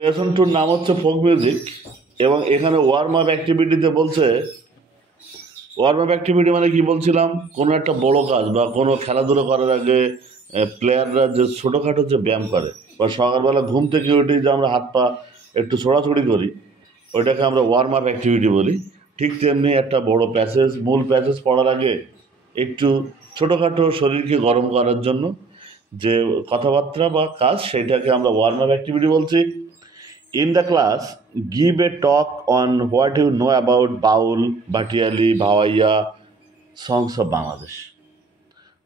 Lesson টুর নাম হচ্ছে folk music এবং এখানে ওয়ার্ম আপ অ্যাক্টিভিটিতে বলছে ওয়ার্ম আপ অ্যাক্টিভিটি মানে কি বলছিলাম, কোনো একটা বড় কাজ বা কোনো খেলাধুলো করার আগে প্লেয়াররা যে ছোটোখাটো যে ব্যায়াম করে বা সকালবেলা ঘুম থেকে উঠে যে আমরা হাত পা একটু ছোড়াছুড়ি করি, ওইটাকে আমরা ওয়ার্ম আপ অ্যাক্টিভিটি বলি। ঠিক তেমনি একটা বড় প্যাসেজ, মূল প্যাসেজ পড়ার আগে একটু ছোটোখাটো শরীরকে গরম করার জন্য যে কথাবার্তা বা কাজ, সেটাকে আমরা ওয়ার্ম আপ অ্যাক্টিভিটি বলছি। In the class, give a talk on what you know about Baul, Bhatiali, Bhawaiya songs of Bangladesh.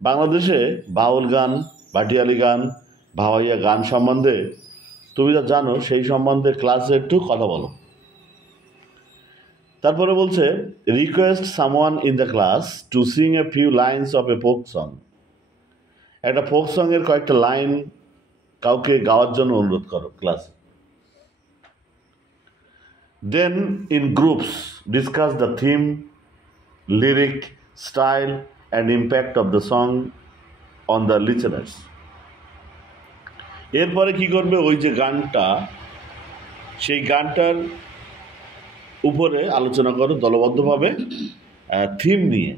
বাংলাদেশে বাউল গান, ভাটিয়ালি গান, ভাওয়াইয়া গান সম্বন্ধে তুমি যা জানো সেই সম্বন্ধে ক্লাসে একটু কথা বলো। তারপরে বলছে request someone in the class to sing a few lines of a folk song. একটা ফোক সঙের কয়েকটা লাইন কাউকে গাওয়ার জন্য অনুরোধ করো ক্লাসে। Then in groups discuss the theme, lyric, style and impact of the song on the listeners. এরপরে কি করবে, ওই যে গানটা, সেই গানটার উপরে আলোচনা করো দলবদ্ধভাবে থিম নিয়ে।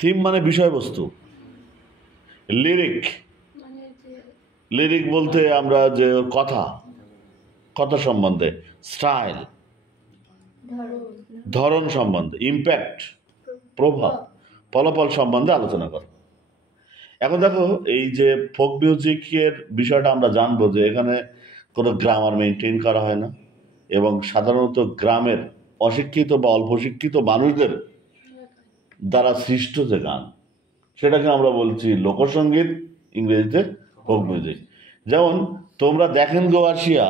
থিম মানে বিষয়বস্তু। লিরিক, লিরিক বলতে আমরা যে কথা, কথা সম্বন্ধে, স্টাইল ধরন সম্বন্ধে, ইম্প্যাক্ট প্রভাব, ফলাফল সম্বন্ধে আলোচনা করো। এখন দেখো এই যে ফোক মিউজিকের বিষয়টা আমরা জানবো যে এখানে কোনো গ্রামার মেনটেন করা হয় না এবং সাধারণত গ্রামের অশিক্ষিত বা অল্প শিক্ষিত মানুষদের দ্বারা সৃষ্ট যে গান, সেটাকে আমরা বলছি লোকসঙ্গীত, ইংরেজিতে ফোক মিউজিক। যেমন তোমরা দেখেন গো আসিয়া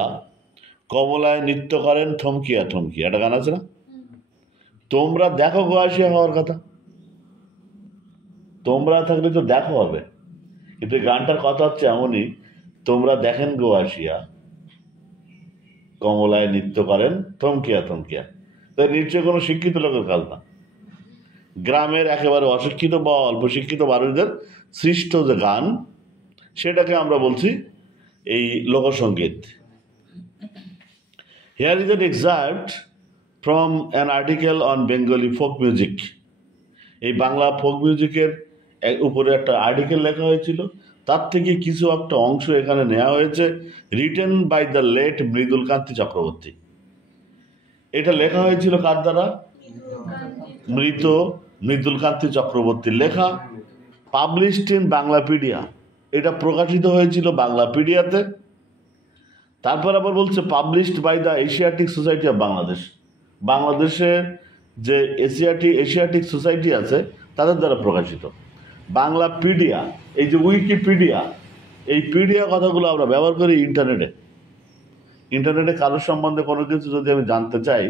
কমলায় নৃত্য করেন থমকিয়া থমকিয়া, একটা গান আছে না? তোমরা দেখো গো আসিয়া হওয়ার কথা, তোমরা থাকলে তো দেখো হবে, কিন্তু এই গানটার কথা হচ্ছে এমনই, তোমরা দেখেন গো আসিয়া কমলায় নৃত্য করেন থমকিয়া থমকিয়া। তাই নিশ্চয় কোনো শিক্ষিত লোকের কাজ না, গ্রামের একেবারে অশিক্ষিত বা অল্প শিক্ষিত মানুষদের সৃষ্ট যে গান, সেটাকে আমরা বলছি এই লোকসঙ্গীত। Here is an excerpt from an article on Bengali folk music. এই বাংলা ফোক মিউজিকের উপরে একটা আর্টিকেল লেখা হয়েছিল, তার থেকে কিছু একটা অংশ এখানে নেওয়া হয়েছে, written by the late Mridul Kanti Chakraborty. এটা লেখা হয়েছিল কার দ্বারা? মৃত মৃদুল কান্তি চক্রবর্তীর লেখা, পাবলিশড ইন বাংলাপিডিয়া। এটা প্রকাশিত হয়েছিল বাংলাপিডিয়াতে। তারপর আবার বলছে published by the Asiatic Society of Bangladesh. বাংলাদেশের যে এশিয়াটিক সোসাইটি আছে তাদের দ্বারা প্রকাশিত। বাংলাপিডিয়া, এই যে উইকিপিডিয়া, এই পিডিয়া কথাগুলো আমরা ব্যবহার করি ইন্টারনেটে। ইন্টারনেটে কারোর সম্বন্ধে কোনো কিছু যদি আমি জানতে চাই,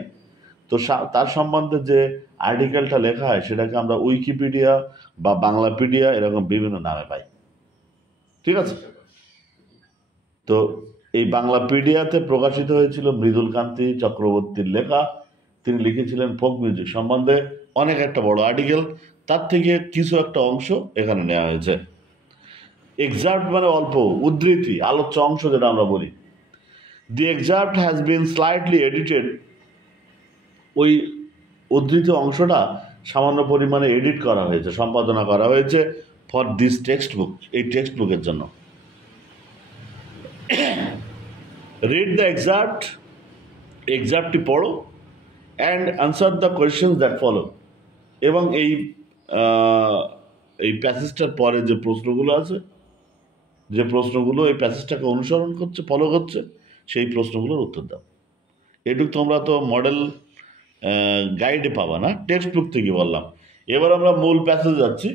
তো তার সম্বন্ধে যে আর্টিকেলটা লেখা হয় সেটাকে আমরা উইকিপিডিয়া বা বাংলাপিডিয়া এরকম বিভিন্ন নামে পাই। ঠিক আছে? তো এই বাংলাপিডিয়াতে প্রকাশিত হয়েছিল মৃদুল কান্তি চক্রবর্তীর লেখা। তিনি লিখেছিলেন ফোক মিউজিক সম্বন্ধে অনেক একটা বড় আর্টিকেল, তার থেকে কিছু একটা অংশ এখানে নেওয়া হয়েছে। এক্সার্ট মানে অল্প, উদ্ধৃতি, আলোচ্য অংশ যেটা আমরা বলি। The excerpt has been slightly edited. ওই উদ্ধৃত অংশটা সামান্য পরিমাণে এডিট করা হয়েছে, সম্পাদনা করা হয়েছে ফর দিস টেক্সট বুক, এই টেক্সট বুকের জন্য। রিড দ্য এক্সার্ট, এক্সার্টটি পড়ো, and answer the questions that follow. এবং এই প্যাসেজটার পরে যে প্রশ্নগুলো আছে, যে প্রশ্নগুলো এই প্যাসেজটাকে অনুসরণ করছে, ফলো করছে, সেই প্রশ্নগুলোর উত্তর দাও। এটুকু তোমরা তো মডেল গাইডে পাবা না, টেক্সট বুক থেকে বললাম। এবার আমরা মূল প্যাসেজে যাচ্ছি।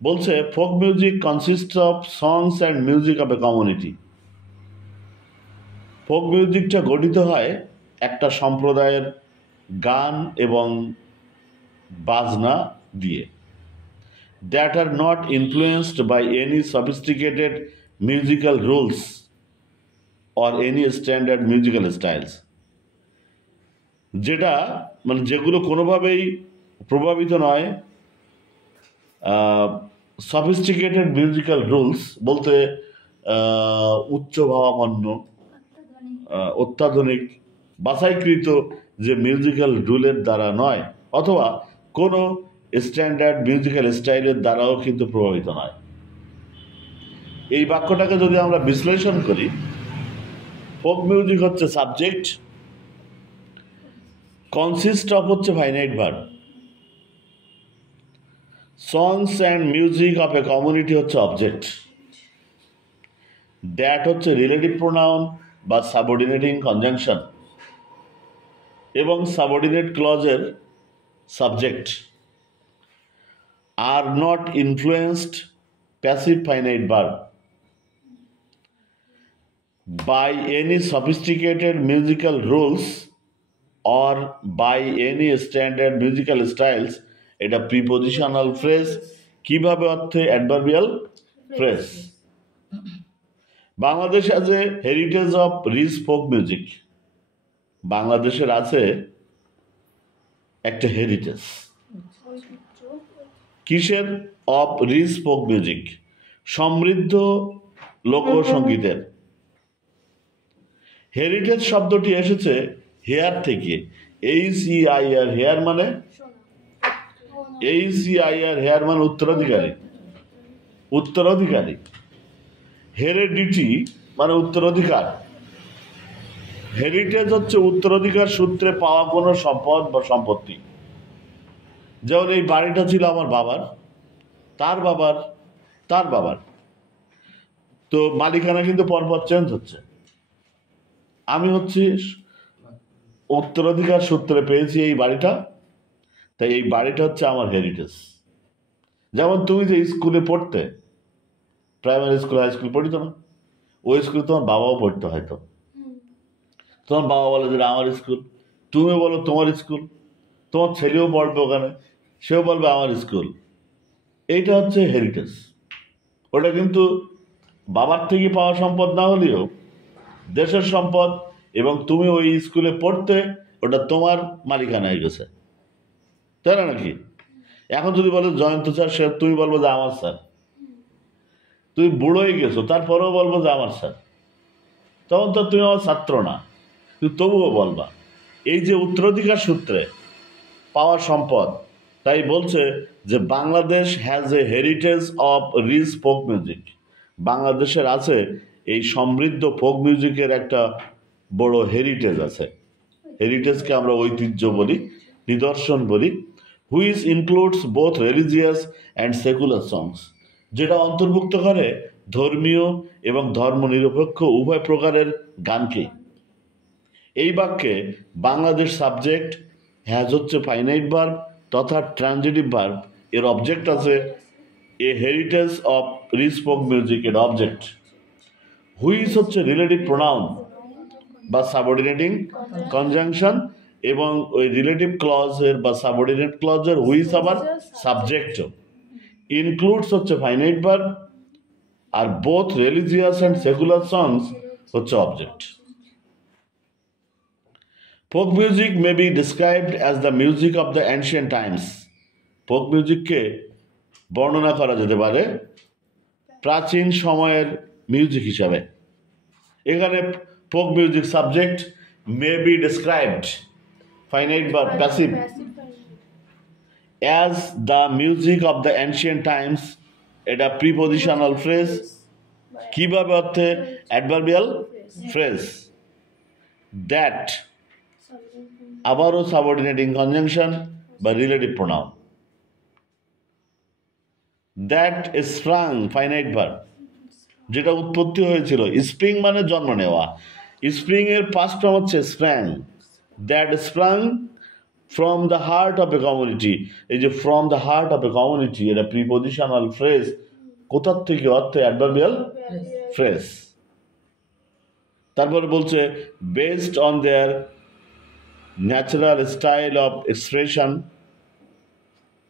বলছে folk music consist of songs and music of a community. Folk মিউজিকটা গঠিত হয় একটা সম্প্রদায়ের গান এবং বাজনা দিয়ে। That are not influenced by any sophisticated musical rules or any standard musical styles. যেটা মানে যেগুলো কোনোভাবেই প্রভাবিত নয় সফিস্টিকেটেড মিউজিক্যাল রুলস বলতে উচ্চ ভাবাপন্ন অত্যাধুনিক বাছাইকৃত যে মিউজিক্যাল রুলের দ্বারা নয়, অথবা কোনো স্ট্যান্ডার্ড মিউজিক্যাল স্টাইলের দ্বারাও কিন্তু প্রভাবিত নয়। এই বাক্যটাকে যদি আমরা বিশ্লেষণ করি, ফোক মিউজিক হচ্ছে সাবজেক্ট, কনসিস্ট অফ হচ্ছে finite verb, songs and music of a community হচ্ছে অবজেক্ট, দ্যাট হচ্ছে রিলেটিভ প্রোনাউন বা সাবঅর্ডিনেটিং কনজাংশন এবং সাবঅর্ডিনেট ক্লজের সাবজেক্ট, আর not influenced passive finite verb by any sophisticated musical rules or by any standard musical styles। এটা prepositional phrase, কিভাবে অর্থে adverbial phrase. Bangladesh as a heritage of rich folk music, বাংলাদেশের আছে একটা heritage, কিসের? অফ রিচ ফোক মিউজিক, সমৃদ্ধ লোকসঙ্গীতের। Heritage শব্দটি এসেছে হেয়ার থেকে, HEIR, হেয়ার মানে HEIR, হেয়ার মানে উত্তরাধিকারী, উত্তরাধিকারী। হেরিডিটি মানে উত্তরাধিকার। হেরিটেজ হচ্ছে উত্তরাধিকার সূত্রে পাওয়া কোনো সম্পদ বা সম্পত্তি। যেমন এই বাড়িটা ছিল আমার বাবার, তার বাবার, তার বাবার, তো মালিকানা কিন্তু পরপর চেঞ্জ হচ্ছে। আমি হচ্ছি উত্তরাধিকার সূত্রে পেয়েছি এই বাড়িটা, তাই এই বাড়িটা হচ্ছে আমার হেরিটেজ। যেমন তুমি যে স্কুলে পড়তে, প্রাইমারি স্কুল, হাই স্কুল পড়িত না, ওই স্কুলে তোমার বাবাও পড়তে হয়তো, তোমার বাবা বলে যে আমার স্কুল, তুমি বলো তোমার স্কুল, তোমার ছেলেও পড়বে ওখানে, সেও বলবে আমার স্কুল। এইটা হচ্ছে হেরিটেজ। ওটা কিন্তু বাবার থেকে পাওয়া সম্পদ না হলেও দেশের সম্পদ, এবং তুমি ওই স্কুলে পড়তে, ওটা তোমার মালিকানা হয়ে গেছে, তাই না নাকি? এখন যদি বলো জয়ন্ত স্যার, সে তুমি বলবো যে আমার স্যার। তুমি বুড়ো হয়ে গেছো, তারপরেও বলবো যে আমার স্যার, তখন তো তুমি আমার ছাত্র না, কিন্তু তবুও বলবা। এই যে উত্তরাধিকার সূত্রে পাওয়া সম্পদ, তাই বলছে যে Bangladesh has a heritage of rich folk music, বাংলাদেশের আছে এই সমৃদ্ধ ফোক মিউজিকের একটা বড় হেরিটেজ আছে। হেরিটেজকে আমরা ঐতিহ্য বলি, নিদর্শন বলি। Which includes both religious and secular songs, যেটা অন্তর্ভুক্ত করে ধর্মীয় এবং ধর্মনিরপেক্ষ উভয় প্রকারের গানকে। এই বাক্যে বাংলাদেশ সাবজেক্ট, হ্যাজ হচ্ছে ফাইনাইট ভার্ব তথা ট্রানজিটিভ ভার্ব, এর অবজেক্ট আছে a heritage of rich folk music, এর অবজেক্ট। হুইচ হচ্ছে রিলেটিভ প্রোনাউন বা সাবঅর্ডিনেটিং কনজাংশন, এবং ওই রিলেটিভ ক্লজের বা সাবঅর্ডিনেট ক্লজের হুইচ আবার সাবজেক্ট। ইনক্লুডস হচ্ছে ফাইনাইট ভার্ব, আর both religious and secular songs হচ্ছে object. Folk music may be described as the music of the ancient times, folk মিউজিককে বর্ণনা করা যেতে পারে প্রাচীন সময়ের মিউজিক হিসাবে। এখানে folk music subject, May be described finite verb passive, as the music of the ancient Times, এটা প্রিপোজিশনাল ফ্রেজ, কিভাবে অর্থে অ্যাডভার্বিয়াল ফ্রেজ। দ্যাট আবারও সাবঅর্ডিনেটিং কনজাংশন বা relative pronoun. That স্প্রাং finite verb, যেটা উৎপত্তি হয়েছিল। স্প্রিং মানে জন্ম নেওয়া, স্প্রিং এর পাস্ট ফর্ম হচ্ছে sprang. That স্প্রাং from the heart of a community, এই যে from the heart of a community, এটা প্রিপোজিশনাল ফ্রেজ, কোথার থেকে অর্থে অ্যাডভার্বিয়াল ফ্রেজ। তারপরে বলছে based on their natural style of expression,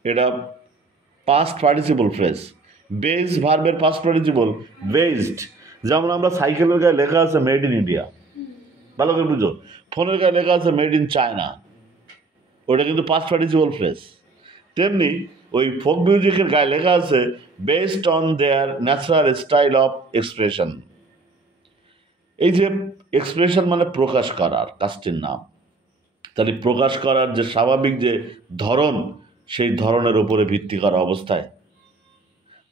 এটা পাস্ট পার্টিসিপল ফ্রেজ। বেস ভার্বের পাস্ট পার্টিসিপল বেসড, যেমন আমরা সাইকেলের গায়ে লেখা আছে মেড ইন ইন্ডিয়া, ভালো করে বুঝো। ফোনের গায়ে লেখা আছে মেড ইন চায়না, ওটা কিন্তু পাস্ট পার্টিসিপল ফ্রেজ। তেমনি ওই ফোক মিউজিকের গায়ে লেখা আছে based on their natural style of expression, এই যে এক্সপ্রেশন মানে প্রকাশ করার কাজটির নাম, তাহলে প্রকাশ করার যে স্বাভাবিক যে ধরন, সেই ধরনের উপরে ভিত্তি করা অবস্থায়।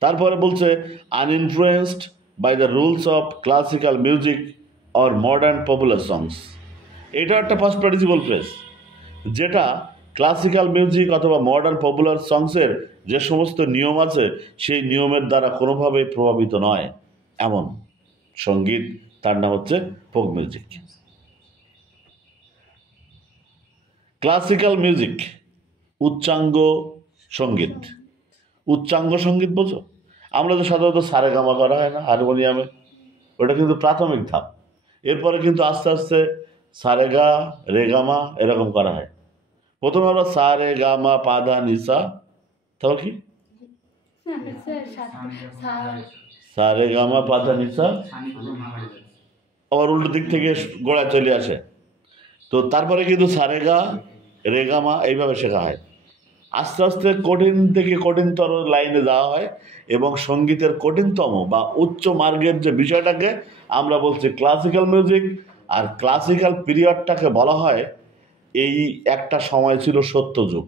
তারপরে বলছে uninfluenced by the rules of classical music or modern popular songs. এটা একটা ফার্স্ট পার্টিসিপল ফ্রেজ, যেটা ক্লাসিক্যাল মিউজিক অথবা মডার্ন পপুলার সংসের যে সমস্ত নিয়ম আছে সেই নিয়মের দ্বারা কোনোভাবেই প্রভাবিত নয় এমন সঙ্গীত, তার নাম হচ্ছে ফোক মিউজিক। ক্লাসিক্যাল মিউজিক উচ্চাঙ্গ সঙ্গীত। উচ্চাঙ্গ সঙ্গীত বোঝো? আমরা তো সাধারণত সারেগামা করা হয় না হারমোনিয়ামে, ওটা কিন্তু প্রাথমিক ধাপ। এরপরে কিন্তু আস্তে আস্তে সারেগা রেগামা এরকম করা হয়। প্রথমে আমরা সারে গামা পাদা নিসা, তাও কি সারে গামা পাদা নিসা, আবার উল্টো দিক থেকে গোড়া চলে আসে। তো তারপরে কিন্তু সারেগা রেগামা এইভাবে শেখা হয়। আস্তে আস্তে কঠিন থেকে কঠিনতর লাইনে যাওয়া হয় এবং সঙ্গীতের কঠিনতম বা উচ্চ মার্গের যে বিষয়টাকে আমরা বলছি ক্লাসিক্যাল মিউজিক। আর ক্লাসিক্যাল পিরিয়ডটাকে বলা হয়, এই একটা সময় ছিল সত্যযুগ।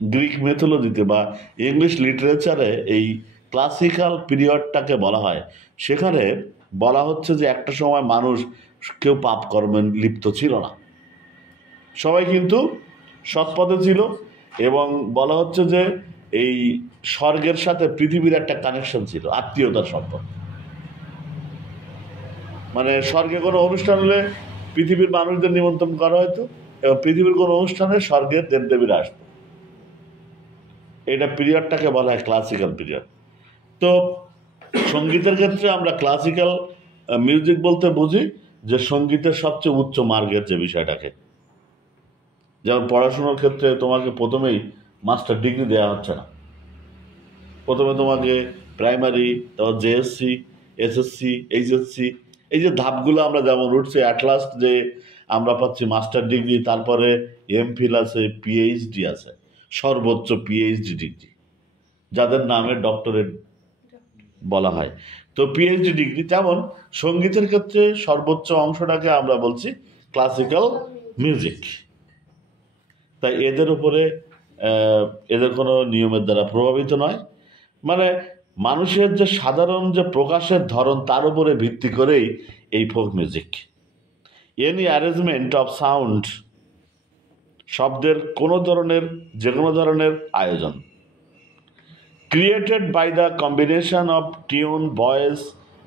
গ্রিক মেথোলজিতে বা ইংলিশ লিটারেচারে এই ক্লাসিক্যাল পিরিয়ডটাকে বলা হয়। সেখানে বলা হচ্ছে যে একটা সময় মানুষ কেউ পাপ কর্মে লিপ্ত ছিল না, সবাই কিন্তু সৎপথে ছিল। এবং বলা হচ্ছে যে এই স্বর্গের সাথে পৃথিবীর একটা কানেকশন ছিল, আত্মীয়তার সম্পর্ক। মানে স্বর্গে কোনো অনুষ্ঠান হলে পৃথিবীর মানুষদের নিমন্ত্রণ করা হতো এবং পৃথিবীর কোনো অনুষ্ঠানে স্বর্গের দেবদেবীরা আসত। এটা পিরিয়ডটাকে বলা হয় ক্লাসিক্যাল পিরিয়ড। তো সঙ্গীতের ক্ষেত্রে আমরা ক্লাসিক্যাল মিউজিক বলতে বুঝি যে সঙ্গীতের সবচেয়ে উচ্চ মার্গের যে বিষয়টাকে। যেমন পড়াশোনার ক্ষেত্রে তোমাকে প্রথমেই মাস্টার ডিগ্রি দেওয়া হচ্ছে না, প্রথমে তোমাকে প্রাইমারি, তারপর জেএসসি, এসএসসি, এইচএসসি, এই যে ধাপগুলো আমরা যেমন উঠছে, অ্যাট লাস্ট যে আমরা পাচ্ছি মাস্টার ডিগ্রি, তারপরে এমফিল আছে, পিএইচডি আছে, সর্বোচ্চ পিএইচডি ডিগ্রি যাদের নামে ডক্টরেট বলা হয়। তো পিএইচডি ডিগ্রি, তেমন সঙ্গীতের ক্ষেত্রে সর্বোচ্চ অংশটাকে আমরা বলছি ক্লাসিক্যাল মিউজিক। তাই এদের উপরে এদের কোনো নিয়মের দ্বারা প্রভাবিত নয়, মানে মানুষের যে সাধারণ যে প্রকাশের ধরন তার উপরে ভিত্তি করেই এই folk music. Any arrangement of sound, শব্দের কোনো ধরনের যে কোনো ধরনের আয়োজন, created by the combination of tune, voice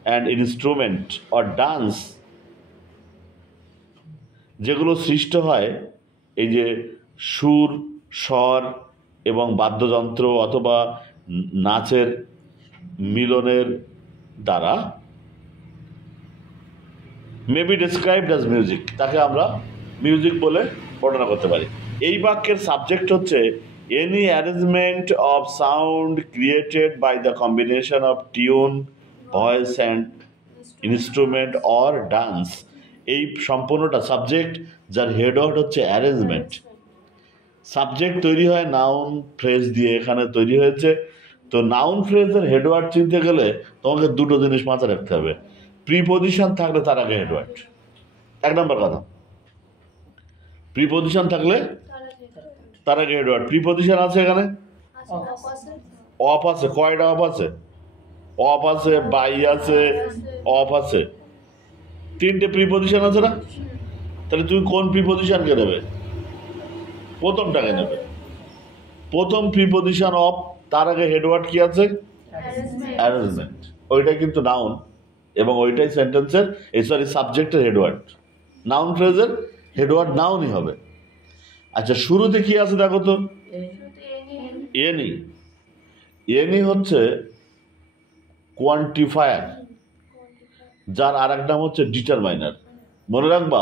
and instrument or dance, যেগুলো সৃষ্ট হয় এই যে সুর, স্বর এবং বাদ্যযন্ত্র অথবা নাচের মিলনের দ্বারা, মে বি ডিসক্রাইবড অ্যাজ মিউজিক, তাকে আমরা মিউজিক বলে বর্ণনা করতে পারি। এই বাক্যের সাবজেক্ট হচ্ছে any arrangement of sound created by the combination of tune, voice and instrument or dance. এই সম্পূর্ণটা সাবজেক্ট, যার হেডওয়ার্ড হচ্ছে অ্যারেঞ্জমেন্ট। সাবজেক্ট তৈরি হয় নাউন ফ্রেজ দিয়ে, এখানে তৈরি হয়েছে। তো নাউন ফ্রেজের হেডওয়ার্ড চিনতে গেলে তোমাকে দুটো জিনিস মাথায় রাখতে হবে, প্রিপোজিশন থাকলে তার আগে হেডওয়ার্ড, এক নম্বর কথা। প্রিপোজিশন থাকলে তার আগে হেডওয়ার্ড। প্রিপোজিশন আছে এখানে, অফ আছে, কয়টা অফ আছে? অফ আছে, বাই আছে, অফ আছে, তিনটে প্রিপোজিশন আছে না? তাহলে তুমি কোন প্রিপোজিশনকে নেবে? প্রথমটাকে নেবে। প্রথম প্রিপোজিশন অফ, তার আগে হেডওয়ার্ড কি আছে? অ্যারেঞ্জমেন্ট। ওইটা কিন্তু নাউন এবং ওইটাই সেন্টেন্সের, সরি সাবজেক্টের হেডওয়ার্ড। নাউন ফ্রেজের হেডওয়ার্ড নাউনই হবে। আচ্ছা, শুরুতে কি আছে দেখো তো? এনি। এনি হচ্ছে কোয়ান্টিফায়ার, যার আর এক নাম হচ্ছে ডিটারমাইনার। মনে রাখবা,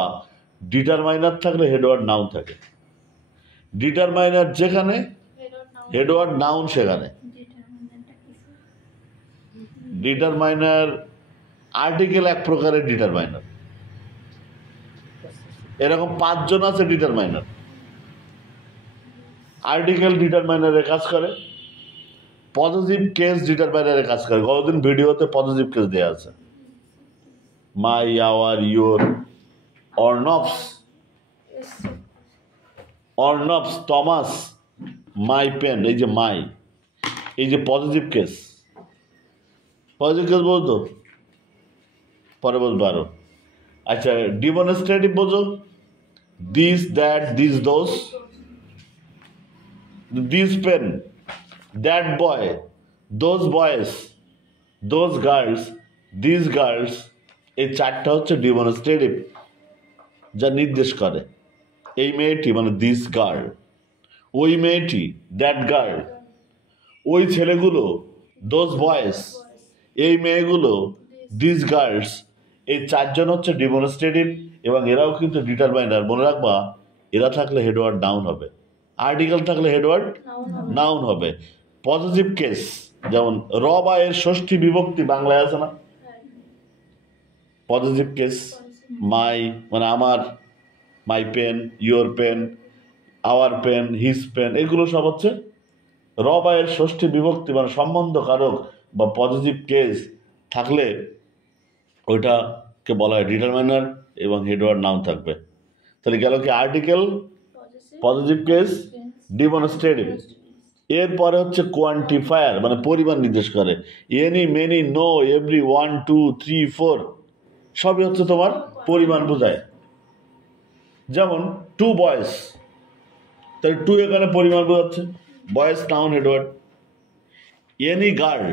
ডিটারমাইনার থাকলে হেডওয়ার্ড নাউন থাকে। ডিটারমাইনার যেখানে, হেডওয়ার্ড নাউন সেখানে। ডিটারমাইনার আর্টিকেল এক প্রকারের ডিটারমাইনার, এরকম 5 জন আছে ডিটারমাইনার। আর্টিকেল ডিটারমাইনারের কাজ করে, পজিটিভ কেস ডিটারমাইনারের কাজ করে। গতদিন ভিডিওতে পজিটিভ কেস দেওয়া আছে। My, our, your, Arnab's, Arnab's, Thomas, my pen. এই যে মাই, এই যে পজিটিভ কেস, পজিটিভ কেস বলতো পরে বলবো আরো। আচ্ছা, ডিমনস্ট্রেটিভ বোঝো, this, that, this, those, this pen, that boy, those boys, those girls, this girls. এই চারটা হচ্ছে ডিমনস্ট্রেটিভ, যা নির্দেশ করে এই মেয়েটি মানে দিস গার্ল, ওই মেয়েটি দ্যাট গার্ল, ওই ছেলেগুলো দোজ বয়েস, এই মেয়েগুলো দিস গার্লস। এই চারজন হচ্ছে ডিমনস্ট্রেটিভ এবং এরাও কিন্তু ডিটারমাইনার। মনে রাখবা, এরা থাকলে হেডওয়ার্ড নাউন হবে, আর্টিকেল থাকলে হেডওয়ার্ড নাউন হবে। পজিটিভ কেস যেমন র বা এর ষষ্ঠী বিভক্তি বাংলায় আছে না, পজিটিভ কেস, মাই মানে আমার, my pen, your pen, our pen, his pen, এগুলো সব হচ্ছে র বা এর ষষ্ঠী বিভক্তি মানে সম্বন্ধ কারক বা পজিটিভ কেস থাকলে ওইটাকে বলা হয় ডিটারমাইনার এবং হেডওয়ার্ড নাউন থাকবে। তাহলে গেল কি আর্টিকেল, পজিটিভ কেস, ডিমনস্ট্রেটিভ। এরপরে হচ্ছে কোয়ান্টিফায়ার মানে পরিমাণ নির্দেশ করে। এনি, মেনি, নো, এভরি, 1, 2, 3, 4 সবই হচ্ছে তোমার পরিমাণ বোঝায়। যেমন টু বয়েস, তাহলে টু এখানে পরিমাণ বোঝাচ্ছে, boys noun headword. Any girl,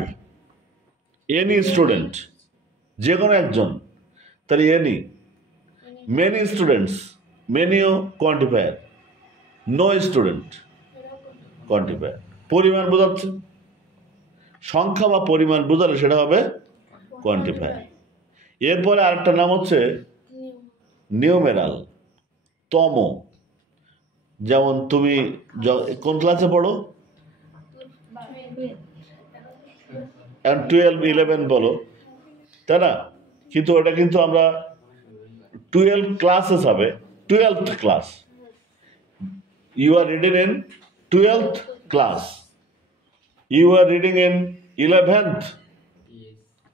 any student, যে কোনো একজন, তাহলে এনি। মেনি স্টুডেন্টস, মেনিও কোয়ান্টিফায়ার, নো স্টুডেন্ট কোয়ান্টিফায়ার। পরিমাণ বোঝাচ্ছে, সংখ্যা বা পরিমাণ বোঝালে সেটা হবে কোয়ান্টিফায়ার। এরপরে আরেকটা নাম হচ্ছে নিউমেরাল, তম। যেমন তুমি কোন ক্লাসে পড়ো, এখন 12, 11 বলো, তাই না? কিন্তু ওটা কিন্তু আমরা 12 ক্লাসেস হবে, 12th class. You are reading in 12th class, you are reading in 11th।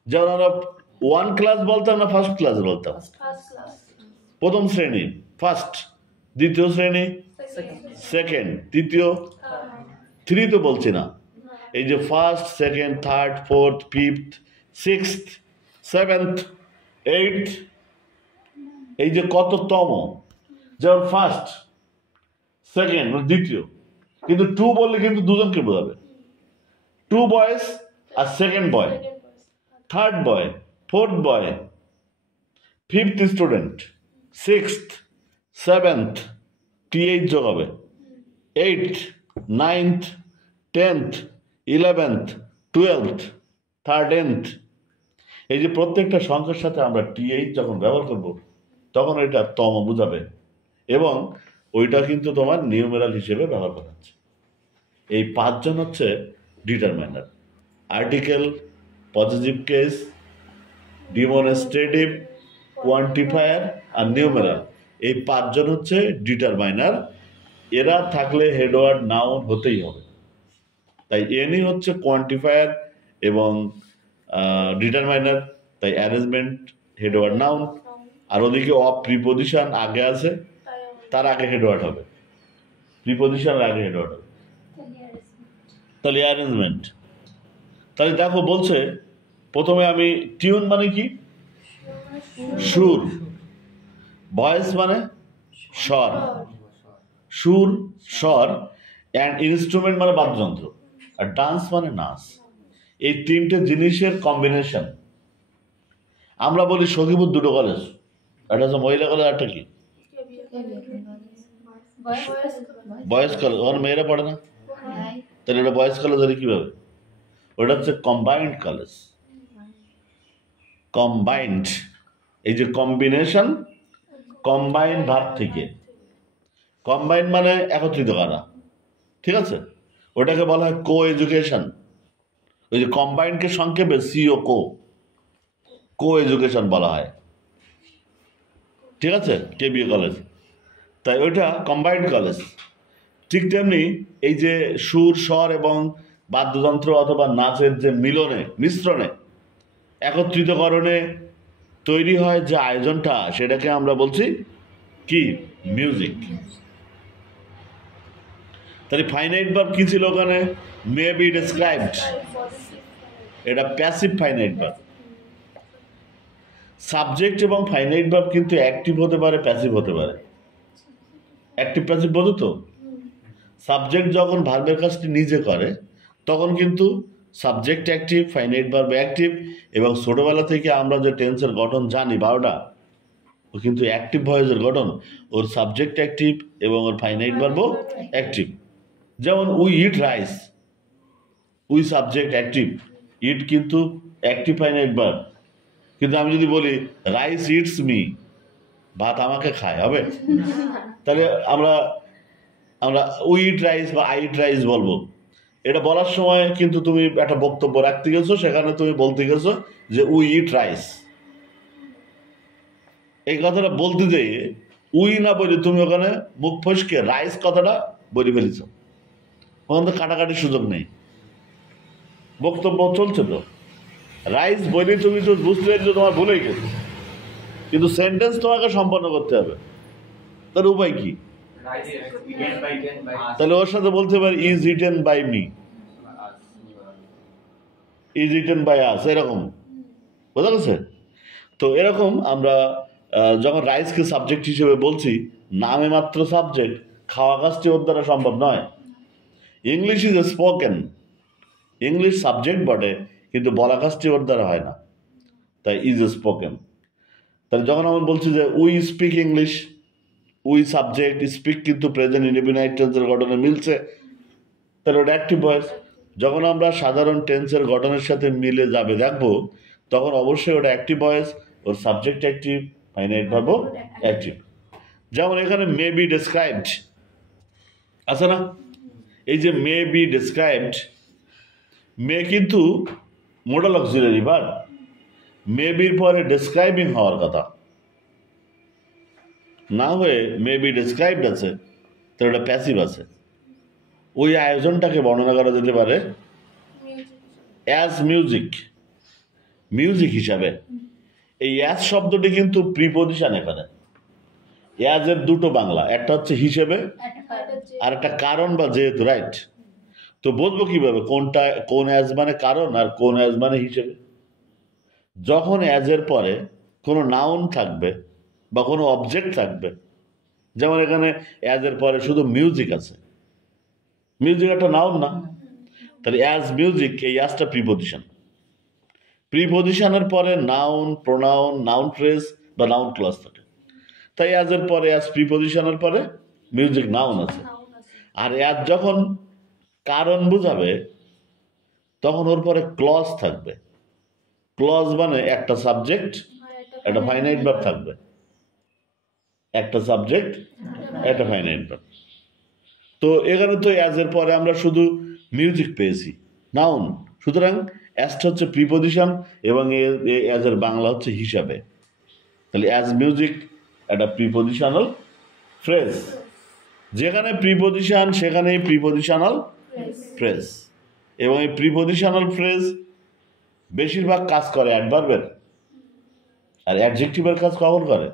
যেমন আমরা 1 ক্লাস বলতাম না ফার্স্ট ক্লাস বলতাম, প্রথম শ্রেণী ফার্স্ট, দ্বিতীয় শ্রেণী সেকেন্ড, তৃতীয়, থ্রি তো বলছি না। এই যে first, second, third, fourth, fifth, sixth, seventh, eight, এই যে কততম, যেমন ফার্স্ট, সেকেন্ড দ্বিতীয়, কিন্তু টু বললে কিন্তু দুজনকে বোঝাবে, টু বয়েস আর second boy, third boy, fourth boy, fifth student, sixth, seventh, TH যোগ হবে, eight, ninth, 10th, 11th, 12th, 13th। এই যে প্রত্যেকটা সংখ্যার সাথে আমরা টিএইচ যখন ব্যবহার করব তখন ওইটা তম বুঝাবে এবং ওইটা কিন্তু তোমার নিউমেরাল হিসেবে ব্যবহার করা হচ্ছে। এই পাঁচজন হচ্ছে determiner, article, positive case, demonstrative, quantifier আর নিউমেরাল। এই পাঁচজন হচ্ছে ডিটারমাইনার। এরা থাকলে হেডওয়ার্ড নাউন হতেই হবে। তাই এনি হচ্ছে কোয়ান্টিফায়ার এবং ডিটারমাইনার, তাই অ্যারেঞ্জমেন্ট হেডওয়ার্ড নাউন। আর ওদিকে অফ প্রিপোজিশন আগে আছে, তার আগে হেডওয়ার্ড হবে, প্রিপোজিশনের আগে হেডওয়ার্ড হবে, তাহলে অ্যারেঞ্জমেন্ট। তাহলে দেখো বলছে প্রথমে আমি টিউন মানে কি, সুর, ভয়েস মানে স্বর, সুর স্বর, অ্যান্ড ইনস্ট্রুমেন্ট মানে বাদ্যযন্ত্র, আর ডান্স মানে নাচ। এই তিনটে জিনিসের কম্বিনেশন। আমরা বলি সখীপুর দুটো কলেজ, একটা হচ্ছে মহিলা কলেজ, একটা কি বয়েজ কলেজ। ওখানে মেয়েরা পড়ে না, তাহলে ওটা বয়েজ কলেজ হলে কীভাবে? ওটা হচ্ছে কম্বাইন্ড কলেজ, কম্বাইন্ড। এই যে কম্বিনেশন, কম্বাইন্ড ভাব থেকে, কম্বাইন্ড মানে একত্রিত করা, ঠিক আছে? ওটাকে বলা হয় কো এডুকেশন। ওই যে কম্বাইন্ডকে সংক্ষেপে সিও, কো এডুকেশন বলা হয়, ঠিক আছে? কেবিএ কলেজ, তাই ওইটা কম্বাইন্ড কলেজ। ঠিক তেমনি এই যে সুর, স্বর এবং বাদ্যযন্ত্র অথবা নাচের যে মিলনে, মিশ্রণে, একত্রিতকরণে তৈরি হয় যে আয়োজনটা, সেটাকে আমরা বলছি কি? মিউজিক। তাহলে ফাইনাইট ভার্ব কি ছিল ওখানে? মে বি ডেসক্রাইবড, এটা প্যাসিভ ফাইনাইট ভার্ব। সাবজেক্ট এবং ফাইনাইট ভার্ব কিন্তু অ্যাক্টিভ হতে পারে, প্যাসিভ হতে পারে। অ্যাক্টিভ প্যাসিভ বোঝো তো? সাবজেক্ট যখন ভার্বের কাজটি নিজে করে তখন কিন্তু subject active, finite verb active. এবং ছোটবেলা থেকে আমরা যে টেন্সের গঠন জানি 12টা, ও কিন্তু অ্যাক্টিভ ভয়েসের গঠন। ওর সাবজেক্ট অ্যাক্টিভ এবং ওর ফাইনাইট ভার্বও অ্যাক্টিভ। যেমন we eat rice, we subject active, eat কিন্তু অ্যাক্টিভ ফাইনাইট ভার্ব। কিন্তু আমি যদি বলি রাইস ইটস মি, ভাত আমাকে খায়, হবে? তাহলে আমরা আমরা উই ইট রাইস বা আই ইট রাইস বলবো। এটা বলার সময় কিন্তু তুমি একটা বক্তব্য রাখতে গেছো, সেখানে তুমি বলতে গেছো যে উই ইট রাইস। এই কথাটা বলতে যেয়ে উই না বলে তুমি ওখানে মুখ ফসকে রাইস কথাটা বলে ফেলেছ। ওখানে তো কাটাকাটির সুযোগ নেই, বক্তব্য চলছে তো। রাইস বলে তুমি তো বুঝতে পেরেছো তোমার ভুলেই গেছো, কিন্তু সেন্টেন্স তোমাকে সম্পন্ন করতে হবে। তার উপায় কি? তাহলে ওর সাথে বলতে পারি is eaten by me, is eaten by us, এরকম। বোঝা গেছে তো? এরকম আমরা যখন রাইসকে সাবজেক্ট হিসেবে বলছি, নামে মাত্র সাবজেক্ট, খাওয়া কাজটি ওর দ্বারা সম্ভব নয়। English is a spoken, English subject বটে, কিন্তু বলা কাজটি ওর দ্বারা হয় না, তাই ইজ এ স্পোকেন। তাহলে যখন আমরা বলছি যে we speak English, we subject, speak কিন্তু প্রেজেন্ট ইনডিফিনাইট টেন্সের গঠনে মিলছে, তাহলে ওটা অ্যাক্টিভ ভয়েস। যখন আমরা সাধারণ টেন্সের গঠনের সাথে মিলে যাবে দেখবো, তখন অবশ্যই ওটা অ্যাক্টিভ ভয়েস, ওর সাবজেক্ট অ্যাক্টিভ, ফাইনাইট ভার্বও অ্যাক্টিভ। যেমন এখানে মে বি ডেসক্রাইবড আছে না? এই যে মে বি ডেসক্রাইবড, মে কিন্তু মোডাল অক্সিলারি ভার্ব, মে বির পরে ডেসক্রাইবিং হওয়ার কথা, না হয়ে মে বি ডেসক্রাইবড আছে, তাহলে ওটা প্যাসিভ আছে। ওই আয়োজনটাকে বর্ণনা করা যেতে পারে অ্যাজ মিউজিক, মিউজিক হিসাবে। এই অ্যাজ শব্দটি কিন্তু প্রিপোজিশন। এখানে অ্যাজের দুটো বাংলা, একটা হচ্ছে হিসেবে, আর একটা কারণ বা যেহেতু, রাইট? তো বুঝবো কিভাবে কোনটা কোন অ্যাজ মানে কারণ আর কোন অ্যাজ মানে হিসেবে? যখন অ্যাজের পরে কোনো নাউন থাকবে বা কোনো অবজেক্ট থাকবে, যেমন এখানে অ্যাজের পরে শুধু মিউজিক আছে, মিউজিক একটা নাউন না? তাহলে অ্যাজ মিউজিক, এই অ্যাজটা প্রিপোজিশন। প্রিপোজিশনের পরে নাউন, প্রোনাউন, নাউন ফ্রেজ বা নাউন ক্লজ থাকে, তাই অ্যাজের পরে, অ্যাজ প্রিপোজিশনের পরে মিউজিক নাউন আছে। আর অ্যাজ যখন কারণ বুঝাবে তখন ওর পরে ক্লজ থাকবে। ক্লজ মানে একটা সাবজেক্ট, একটা ফাইনাইট ভার্ব থাকবে, একটা সাবজেক্ট, একটা ফাইনাইট ভার্ব। তো এখানে তো অ্যাজের পরে আমরা শুধু মিউজিক পেয়েছি, নাউন। সুতরাং অ্যাজটা হচ্ছে প্রিপোজিশন এবং অ্যাজের বাংলা হচ্ছে হিসাবে। তাহলে অ্যাজ মিউজিক একটা প্রিপোজিশনাল ফ্রেজ, যেখানে প্রিপোজিশন সেখানেই প্রিপোজিশনাল ফ্রেজ। এবং এই প্রিপোজিশনাল ফ্রেজ বেশিরভাগ কাজ করে অ্যাডভার্বের, আর অ্যাডজেক্টিভের কাজ কখন করে?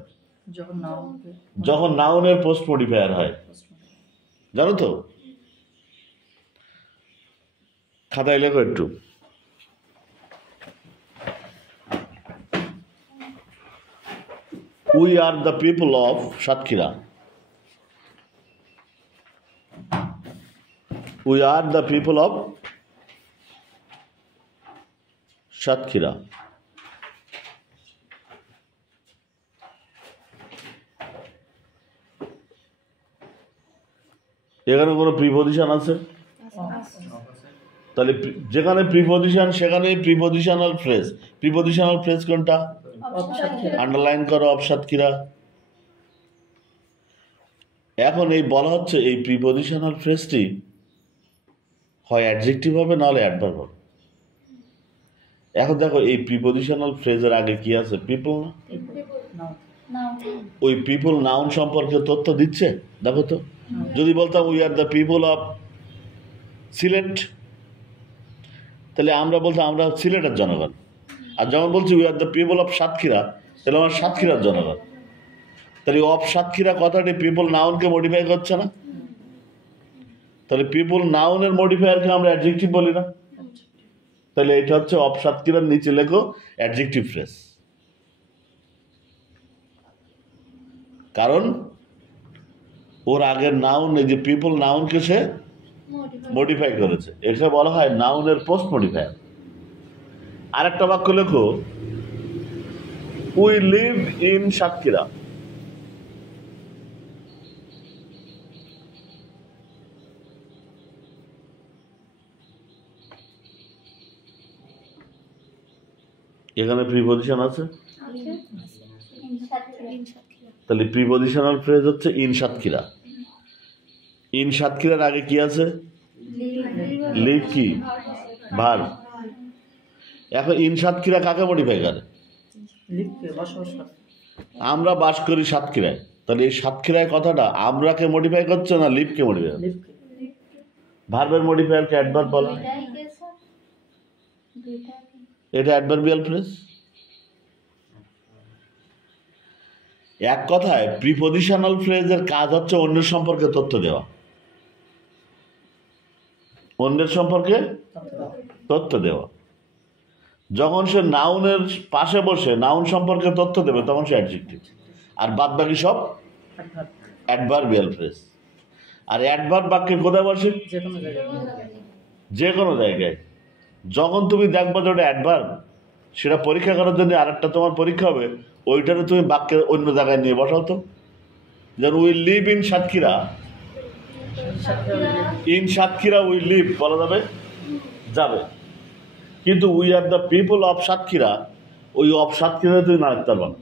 যখন নাউনের পোস্ট মডিফায়ার হয়, জানো তো? খাতায় লেখো একটু। We are the people of Satkhira, we are the people of Satkhira. এখানে কোনো প্রিপোজিশন আছে? তাহলে যেখানে প্রিপোজিশন সেখানেই প্রিপোজিশনাল ফ্রেজ। প্রিপোজিশনাল ফ্রেজ কোনটা? আন্ডারলাইন করো, অফ সাতক্ষীরা। এখন এই বলা হচ্ছে এই প্রিপোজিশনাল ফ্রেজটি হয় অ্যাডজেক্টিভ হবে, নাহলে অ্যাডভার্ব হবে। এখন দেখো এই প্রিপোজিশনাল ফ্রেজের আগে কি আছে? পিপল না? ওই পিপল নাউন সম্পর্কে তথ্য দিচ্ছে, দেখো তো। যদি বলতাম we are the people of Sylhet, তাহলে আমরা বলতাম আমরা সিলেটের জনগণ। আর যখন বলছি we are the people of Satkhira, তাহলে আমার সাতক্ষীরার জনগণ। তাহলে অফ সাতক্ষীরা কথাটি পিপল নাউনকে মডিফাই করছে না? তাহলে পিপল নাউনের মডিফায়ারকে আমরা অ্যাডজেক্টিভ বলি না? তাহলে এটা হচ্ছে অফ সাতক্ষীরার নিচে লেখো অ্যাডজেক্টিভ ফ্রেজ। কারণ ওর আগের নাউন, এই যে পিপল নাউনকে সে মডিফাই করেছে, এটা বলা হয় নাউনের পোস্ট মডিফায়ার। আরেকটা বাক্য লেখো, উই লিভ ইন সাতক্ষীরা। এখানে প্রিপজিশন আছে, তাহলে প্রিপজিশনাল ফ্রেজ হচ্ছে ইন সাতক্ষীরা। ইন সাতক্ষীরার আগে কি আছে? লিভ কি? ভার্ব। এখন ইন সাতক্ষীরা কাকে মডিফাই করে? আমরা বাস করি সাতক্ষীরায়। তাহলে এই সাতক্ষীরায় কথাটা আমরাকে মডিফাই করছে না লিভকে মডিফাই? ভার্বের মডিফায়ারকে অ্যাডভার্ব বলা হয়। এটা অ্যাডভার্বিয়াল ফ্রেজ। এক কথায় প্রিপজিশনাল ফ্রেজের কাজ হচ্ছে অন্যের সম্পর্কে তথ্য দেওয়া। অন্যের সম্পর্কে তথ্য দেওয়া। যখন সে নাউনের পাশে বসে নাউন সম্পর্কে তথ্য দেবে তখন সে অ্যাডজেক্টিভ, আর বাদ বাকি সব অ্যাডভার্বিয়াল ফ্রেজ। আর অ্যাডভার্ব বাক্যে কোথায় বসে? যে কোনো জায়গায়। যখন তুমি দেখবো যে ওটা অ্যাডভার্ব, সেটা পরীক্ষা করার জন্য আরেকটা তোমার পরীক্ষা হবে, ওইটারে তুমি বাক্যের অন্য জায়গায় নিয়ে বসাও তো। যেমন we live in Satkhira, in Satkhira we live বলা যাবে? যাবে। কিন্তু we are the people of Satkhira, ওই অফ সাতক্ষীরা তুমি না লিখতে পারবে না।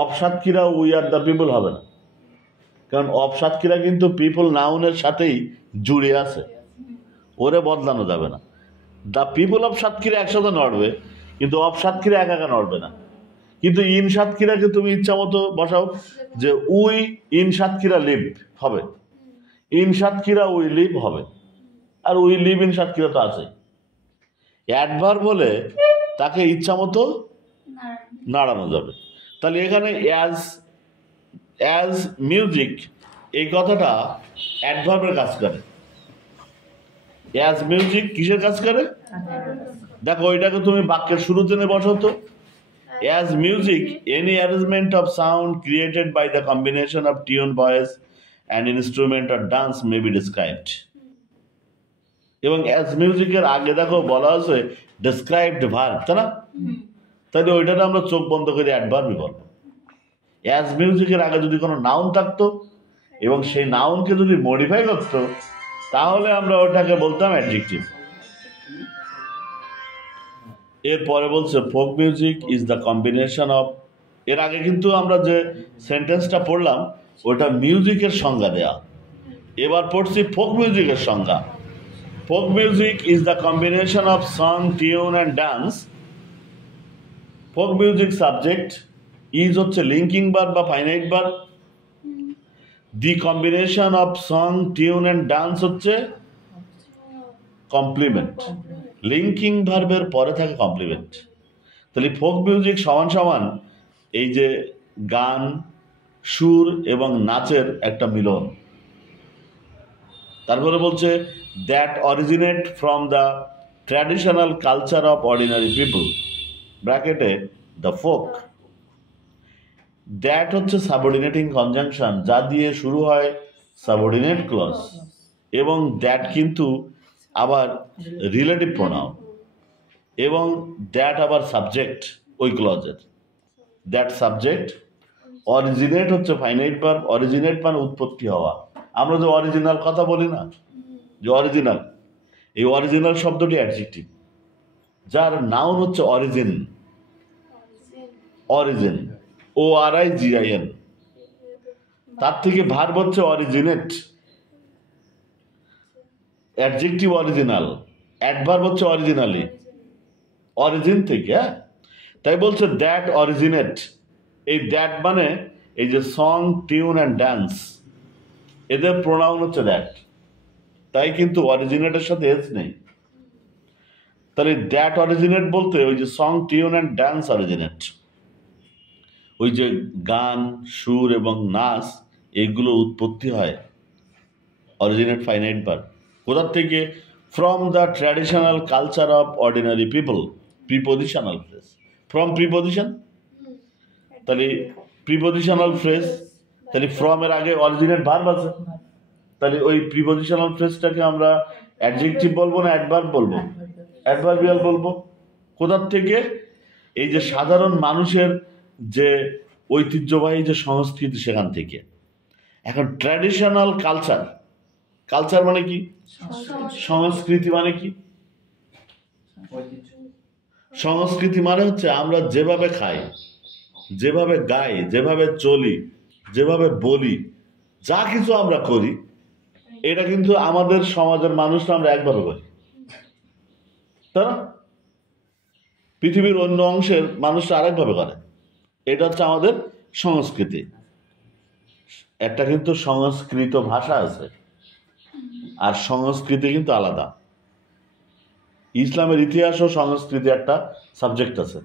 Of Satkhira we are the people হবে না, কারণ অফ সাতক্ষীরা কিন্তু পিপল নাউনের সাথেই জুড়ে আছে, ওরে বদলানো যাবে না। দ্য পিপল অফ সাতক্ষীরা একসাথে নড়বে, কিন্তু অফ সাতক্ষীরা একা একা নড়বে না। কিন্তু ইন সাতক্ষীরাকে তুমি ইচ্ছা মতো বসাও, যে উই ইন সাতক্ষীরা লিভ হবে, ইন সাতক্ষীরা উই লিভ হবে, আর উই লিভ ইন সাতক্ষীরা তো আছে। অ্যাডভার্ব হলে তাকে ইচ্ছা মতো নাড়ানো যাবে। তাহলে এখানে অ্যাজ মিউজিক এই কথাটা অ্যাডভার্বের কাজ করে। অ্যাজ মিউজিক কিসের কাজ করে? দেখো ওইটাকে তুমি বাক্যের শুরুতে নিয়ে বসাও তো। As music any arrangement of sound created by the combination of tune, voice and instrument or dance may be described. এবং অ্যাজ মিউজিকের আগে দেখো বলা আছে ডেসক্রাইবড ভার্ব, তাই না? তাহলে ওইটাতে আমরা চোখ বন্ধ করে অ্যাডভার্বই বলবো। অ্যাজ মিউজিকের আগে যদি কোনো নাউন থাকতো এবং সেই নাউনকে যদি মডিফাই করতো, তাহলে আমরা ওটাকে বলতাম অ্যাডজেক্টিভ। এরপরে বলছে folk music is the combination of, এর আগে কিন্তু আমরা যে সেন্টেন্সটা পড়লাম ওটা মিউজিকের সংজ্ঞা দেয়া, এবার পড়ছি ফোক মিউজিকের সংজ্ঞা। Folk music is the combination of song, tune and dance. Folk music subject, is হচ্ছে লিঙ্কিং ভার্ব বা finite verb, the combination of song, tune and dance হচ্ছে কমপ্লিমেন্ট। লিঙ্কিং ভার্বের পরে থাকে কমপ্লিমেন্ট। তাহলে ফোক মিউজিক সমান সমান এই যে গান, সুর এবং নাচের একটা মিলন। তারপরে বলছে that originate from the traditional culture of ordinary people, ব্র্যাকেটে দ্য ফোক। দ্যাট হচ্ছে সাবঅর্ডিনেটিং কনজাংশন, যা দিয়ে শুরু হয় সাবঅর্ডিনেট ক্লজ, এবং দ্যাট কিন্তু আবার রিলেটিভ প্রোনাউন, এবং দ্যাট আবার সাবজেক্ট ওই ক্লজের। দ্যাট সাবজেক্ট, অরিজিনেট হচ্ছে ফাইনাইট ভার্ব, অরিজিনেট মানে উৎপত্তি হওয়া। আমরা যে অরিজিনাল কথা বলি না, যে অরিজিনাল, এই অরিজিনাল শব্দটি অ্যাডজেক্টিভ, যার নাউন হচ্ছে অরিজিন। Origin, ORIGIN। তার থেকে ভার্ব হচ্ছে অরিজিনেট, অ্যাডজেক্টিভ অরিজিনাল, অ্যাডভার্ব হচ্ছে অরিজিনালি, অরিজিন থেকে। হ্যাঁ, তাই বলছে দ্যাট অরিজিনেট। এই দ্যাট মানে এই যে সং, টিউন অ্যান্ড ডান্স, এদের প্রোনাউন হচ্ছে দ্যাট, তাই কিন্তু অরিজিনেটের সাথে এস নেই। তাহলে দ্যাট অরিজিনেট বলতে ওই যে song, tune and dance originate, ওই যে গান, সুর এবং নাচ, এইগুলো উৎপত্তি হয় অরিজিনেট ফাইনাইট বার কোথার থেকে? From the traditional culture of ordinary people. Prepositional phrase, from preposition, তাহলে প্রিপোজিশনাল ফ্রেজ, তাহলে ফ্রম এর আগে অরিজিনেট ভার্ব আছে, তাহলে ওই প্রিপোজিশনাল ফ্রেজটাকে আমরা অ্যাডজেক্টিভ বলবো না অ্যাডভার্ব বলবো? অ্যাডভার্বিয়াল বলবো। কোথার থেকে? এই যে সাধারণ মানুষের যে ঐতিহ্যবাহী যে সংস্কৃতি, সেখান থেকে। এখন ট্র্যাডিশনাল কালচার, কালচার মানে কি? সংস্কৃতি মানে কি? সংস্কৃতি মানে হচ্ছে আমরা যেভাবে খাই, যেভাবে গাই, যেভাবে চলি, যেভাবে বলি, যা কিছু আমরা করি, এটা কিন্তু আমাদের সমাজের মানুষরা আমরা একভাবে করি, তাই না? পৃথিবীর অন্য অংশের মানুষরা আরেকভাবে করে। এটা হচ্ছে আমাদের সংস্কৃতি। একটা কিন্তু সংস্কৃত ভাষা আছে, আর সংস্কৃতি কিন্তু আলাদা। ইসলামের ইতিহাস ও সংস্কৃতি একটা সাবজেক্ট আছে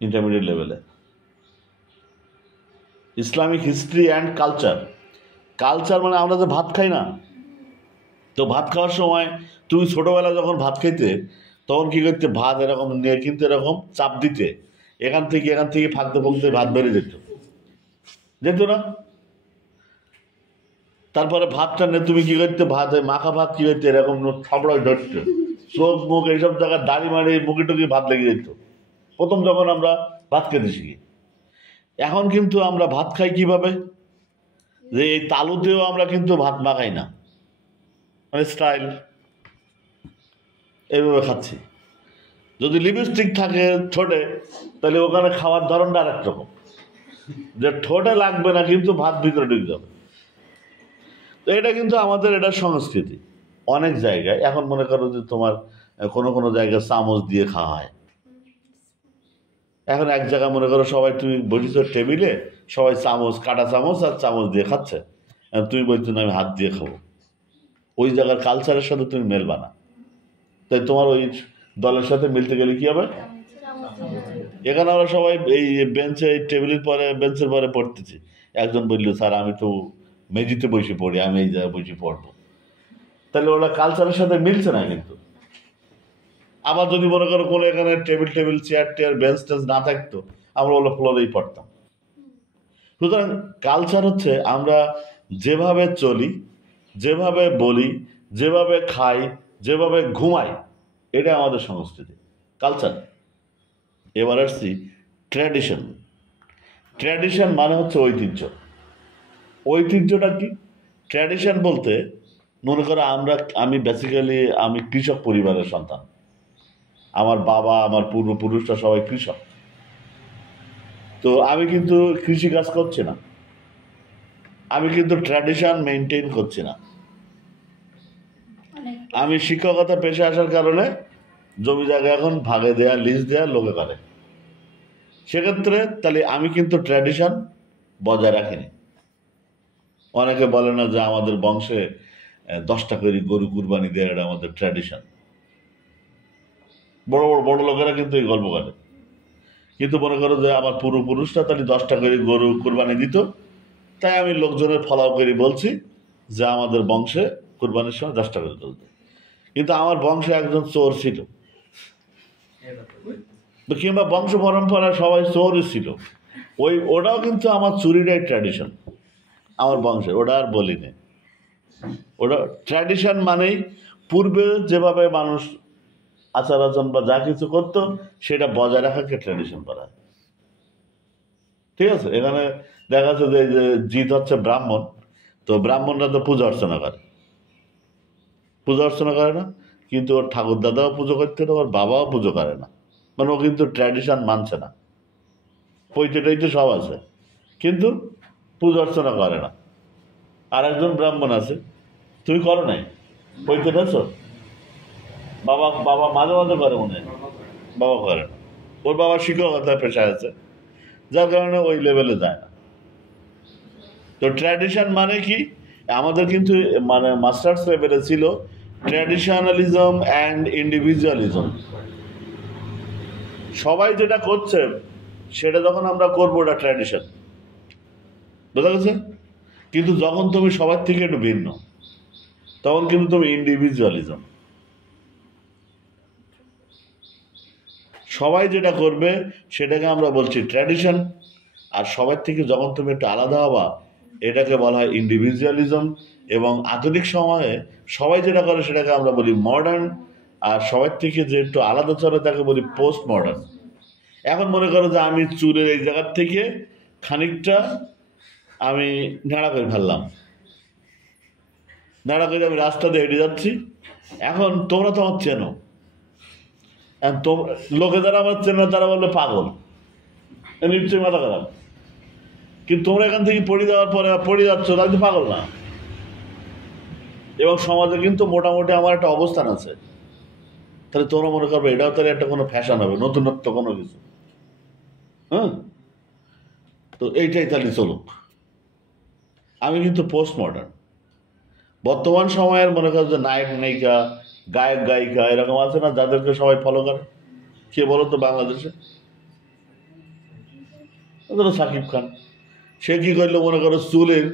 ইন্টারমিডিয়েট লেভেলে, Islamic history and culture. Culture মানে আমরা যে ভাত খাই না, তো ভাত খাওয়ার সময় তুমি ছোটবেলা যখন ভাত খাইতে, তখন কি করতে? ভাত এরকম নিয়ে কিন্তু এরকম চাপ দিতে, এখান থেকে ফাঁকতে ফাঁকতে ভাত বেড়ে যেত না? তারপরে ভাতটা নিয়ে তুমি কি করতে? ভাত, মাখা ভাত কি করতে? এরকম থাবড়ায় ধরতে, চোখ মুখ এইসব জায়গায় দাড়ি মাড়ি মুখে টুকি ভাত লেগে যেত প্রথম যখন আমরা ভাত খেতে শিখি। এখন কিন্তু আমরা ভাত খাই কিভাবে? যে এই তালুতেও আমরা কিন্তু ভাত মাখাই না, মানে স্টাইল এইভাবে খাচ্ছি। যদি লিপস্টিক থাকে ঠোঁটে, তাহলে ওখানে খাওয়ার ধরনটা আরেক রকম, যে ঠোঁটে লাগবে না কিন্তু ভাত ভিতরে ঢুকে যাবে। তো এটা কিন্তু আমাদের, এটা সংস্কৃতি। অনেক জায়গায় এখন মনে করো যে তোমার কোনো জায়গায় চামচ দিয়ে খাওয়া হয়। এখন এক জায়গায় মনে করো সবাই, তুমি বসেছ টেবিলে, সবাই চামচ, কাটা চামচ আর চামচ দিয়ে খাচ্ছে, তুমি বলছো না আমি হাত দিয়ে খাবো। ওই জায়গার কালচারের সাথে তুমি মেলবা না, তাই তোমার ওই দলের সাথে মিলতে গেলে কি হবে? এখানে আমরা সবাই এই বেঞ্চে, এই টেবিলের পরে, বেঞ্চের পরে পড়তেছি। একজন বললো স্যার আমি তো মেঝিতে বসে পড়ি, আমি এই জায়গায় বসে পড়বো। তাহলে ওরা কালচারের সাথে মিলছে না কিন্তু। আবার যদি মনে করো কোনো এখানে টেবিল, চেয়ার, বেঞ্চ টেঞ্চ না থাকতো, আমরা ওগুলো ফ্লোরেই পড়তাম। সুতরাং কালচার হচ্ছে আমরা যেভাবে চলি, যেভাবে বলি, যেভাবে খাই, যেভাবে ঘুমাই, এটা আমাদের সংস্কৃতি, কালচার। এবার আসছি ট্র্যাডিশন। ট্র্যাডিশন মানে হচ্ছে ঐতিহ্য। ঐতিহ্যটা কি? ট্র্যাডিশন বলতে মনে করো আমি বেসিক্যালি আমি কৃষক পরিবারের সন্তান। আমার বাবা, আমার পূর্বপুরুষরা সবাই কৃষক। তো আমি কিন্তু কৃষিকাজ করছি না, আমি কিন্তু ট্র্যাডিশন মেনটেন করছি না। আমি শিক্ষকতা পেশে আসার কারণে জমি জায়গা এখন ভাগে দেয়া, লিজ দেয়া লোকে করে। সেক্ষেত্রে তাহলে আমি কিন্তু ট্র্যাডিশন বজায় রাখিনি। অনেকে বলে না যে আমাদের বংশে 10টা করে গরু কুরবানি দেওয়া, এটা আমাদের ট্র্যাডিশন। বড় লোকেরা কিন্তু এই গল্প করে। কিন্তু মনে করো যে আমার পূর্বপুরুষরা তাহলে 10টা করে গরু কুরবানি দিত, তাই আমি লোকজনের ফলাও করে বলছি যে আমাদের বংশে কুরবানির সময় 10টা করে তুলতো। কিন্তু আমার বংশে একজন চোর ছিল, কিংবা বংশ পরম্পরায় সবাই চোরই ছিল। ওটাও কিন্তু আমার চুরিটাই ট্র্যাডিশন আমার বংশের, ওটা আর বলি না। ওটা ট্র্যাডিশন মানেই পূর্বে যেভাবে মানুষ আচার আচরণ বা যা কিছু করতো, সেটা বজায় রাখাকে ট্র্যাডিশন করা। ঠিক আছে? এখানে দেখা যাচ্ছে যে জিত হচ্ছে ব্রাহ্মণ, তো ব্রাহ্মণরা তো পূজা অর্চনা করে না, কিন্তু ওর ঠাকুর দাদাও পুজো করতে না, ওর বাবাও পুজো করে না, মানে ও কিন্তু ট্র্যাডিশন মানছে না। পৈতেটাইতে সব আছে, কিন্তু পূজা অর্চনা করে না। আর একজন ব্রাহ্মণ আছে, তুমি করো নাই পৈতে আছো? বাবা মাঝে মাঝে করে, মনে হয় বাবা করে না। ওর বাবা শিক্ষকতার পেশায় আছে, যার কারণে ওই লেভেলে যায় না। তো ট্র্যাডিশন মানে কি? আমাদের কিন্তু মানে মাস্টার্স লেভেলে ছিল ট্র্যাডিশনালিজম অ্যান্ড ইন্ডিভিজুয়ালিজম। সবাই যেটা করছে সেটা যখন আমরা করবো ওটা ট্র্যাডিশন, বোঝা গেছে? কিন্তু যখন তুমি সবার থেকে একটু ভিন্ন তখন কিন্তু তুমি ইন্ডিভিজুয়ালিজম। সবাই যেটা করবে সেটাকে আমরা বলছি ট্র্যাডিশন, আর সবার থেকে যখন তুমি একটু আলাদা হবা এটাকে বলা হয় ইন্ডিভিজুয়ালিজম। এবং আধুনিক সময়ে সবাই যেটা করে সেটাকে আমরা বলি মডার্ন, আর সবার থেকে যে একটু আলাদা চলে তাকে বলি পোস্ট মডার্ন। এখন মনে করো যে আমি চুলের এই জায়গার থেকে খানিকটা আমি নাড়া করে ফেললাম, নাড়া করে আমি রাস্তা দিয়ে হেঁটে যাচ্ছি। এখন তোমরা তো আমার চেনো, লোকে যারা আমার চেনে তারা বললো পাগল, নিশ্চয়ই মাথা খারাপ। কিন্তু তোমরা এখান থেকে পড়ে যাওয়ার পরে পড়ে যাচ্ছ, তাই তো পাগল না। এবং সমাজে কিন্তু মোটামুটি আমার একটা অবস্থান আছে, তাহলে তোমরা মনে করবে এটাও তাহলে একটা কোনো ফ্যাশন হবে, নতুনত্ব কোনো কিছু। হ্যাঁ, তো এইটাই তাহলে চলুক। আমি কিন্তু পোস্ট মডার্ন। বর্তমান সময়ের মনে করো যে নায়ক নায়িকা, গায়ক গায়িকা এরকম আছে না যাদেরকে সবাই ফলো করে, কে বলো তো বাংলাদেশে? ধরো সাকিব খান, সে কি করলো মনে করো চুলের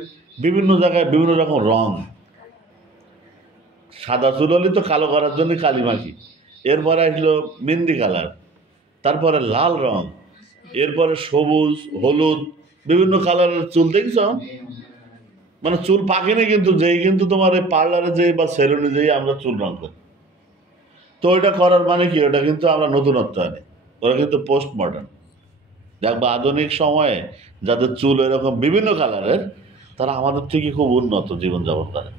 বিভিন্ন জায়গায় বিভিন্ন রকম রং, সাদা চুল হলে তো কালো করার জন্য কালি মাখি, এরপরে আসলো মেহেন্দি কালার, তারপরে লাল রং, এরপরে সবুজ হলুদ বিভিন্ন কালারের চুল। দেখছ? মানে চুল পাকেনি কিন্তু, যেই কিন্তু তোমার এই পার্লারে যেই বা সেলুনে যেই আমরা চুল রং করি। তো ওইটা করার মানে কি, ওটা কিন্তু আমরা নতুনত্ব আনি, ওরা কিন্তু পোস্ট মডার্ন। দেখবা আধুনিক সময়ে যাদের চুল এরকম বিভিন্ন কালারের তারা আমাদের থেকে খুব উন্নত জীবনযাপন করে।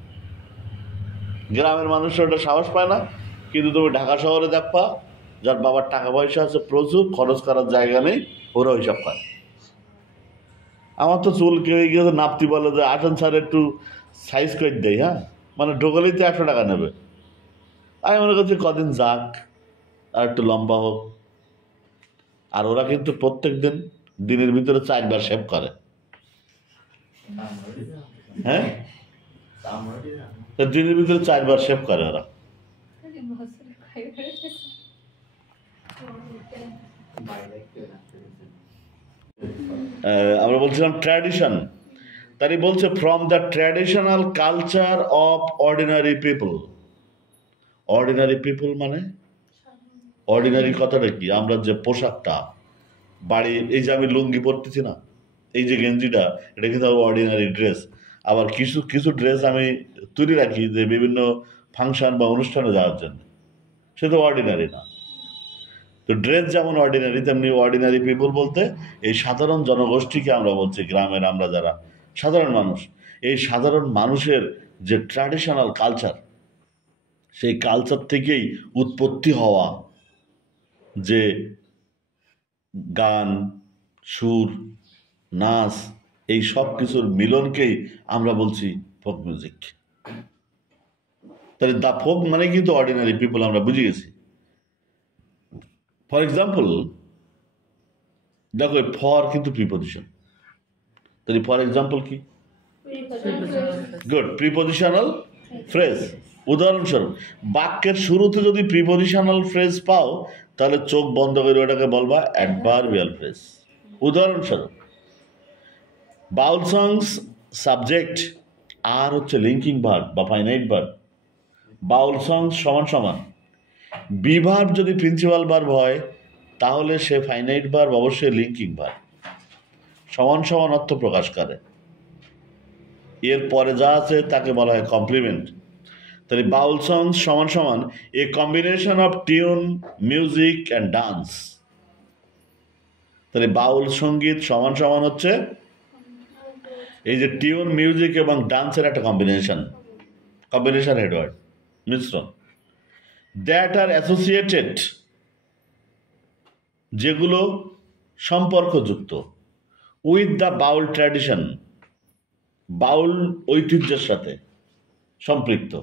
গ্রামের মানুষরা ওটা সাহস পায় না, কিন্তু তুমি ঢাকা শহরে দেখবা যার বাবার টাকা পয়সা আছে প্রচুর, খরচ করার জায়গা নেই, ওরা ওইসব করে। আমার তো চুল কেউ গিয়ে নাপতি বলে যে আসেন স্যার একটু সাইজ করে দেয়, হ্যাঁ মানে ঢোকলেই তো 100 টাকা নেবে। আমি মনে করছি কদিন যাক আর একটু লম্বা হোক। আর ওরা কিন্তু প্রত্যেক দিন দিনের ভিতরে 4 বার শেভ করে। হ্যাঁ, দিনের ভিতরে 4 বার শেভ করে ওরা। আমরা বলছিলাম ট্র্যাডিশন, তাই বলছে from the traditional culture of ordinary people. Ordinary people মানে অর্ডিনারি কথাটা কি, আমরা যে পোশাকটা বাড়ি, এই যে আমি লুঙ্গি পরতেছি না, এই যে গেঞ্জিটা, এটা কিন্তু অর্ডিনারি ড্রেস। আবার কিছু কিছু ড্রেস আমি তুলে রাখি যে বিভিন্ন ফাংশন বা অনুষ্ঠানে যাওয়ার জন্য, সে তো অর্ডিনারি না। তো ড্রেস যেমন অর্ডিনারি, তেমনি অর্ডিনারি পিপল বলতে এই সাধারণ জনগোষ্ঠীকে আমরা বলছি, গ্রামের আমরা যারা সাধারণ মানুষ, এই সাধারণ মানুষের যে ট্র্যাডিশনাল কালচার, সেই কালচার থেকেই উৎপত্তি হওয়া যে গান, সুর, নাচ, এই সব কিছুর মিলনকেই আমরা বলছি ফোক মিউজিক। তাহলে দ্য ফোক মানে কিন্তু অর্ডিনারি পিপল আমরা বুঝে গেছি। ফর এক্সাম্পল দেখো, ফর কিন্তু প্রিপোজিশন, তাহলে ফর এক্সাম্পল কি? Good, prepositional phrase. উদাহরণস্বরূপ বাক্যের শুরুতে যদি প্রিপোজিশনাল ফ্রেজ পাও তাহলে চোখ বন্ধ করে ওটাকে বলবা অ্যাডভার্বিয়াল ফ্রেজ। উদাহরণস্বরূপ বাউল সংস সাবজেক্ট আর হচ্ছে লিঙ্কিং ভার্ব বা ফাইনাইট ভার্ব। বাউল সংস সমান সমান বি ভার্ব যদি প্রিন্সিপাল ভার্ব হয় তাহলে সে ফাইনাইট ভার্ব অবশ্যই লিঙ্কিং ভার্ব, সমান সমান অর্থ প্রকাশ করে। এর পরে যা আছে তাকে বলা হয় কমপ্লিমেন্ট। তাহলে বাউল সংস সমান সমান a combination of tune, music and dance. তাহলে বাউল সঙ্গীত সমান সমান হচ্ছে এই যে টিউন, মিউজিক এবং ডান্সের একটা কম্বিনেশন, কম্বিনেশন হেডওয়ার্ড, মিশ্রণ। দ্যাট আর অ্যাসোসিয়েটেড, যেগুলো সম্পর্কযুক্ত, উইথ দ্য বাউল ট্র্যাডিশন, বাউল ঐতিহ্যের সাথে সম্পৃক্ত।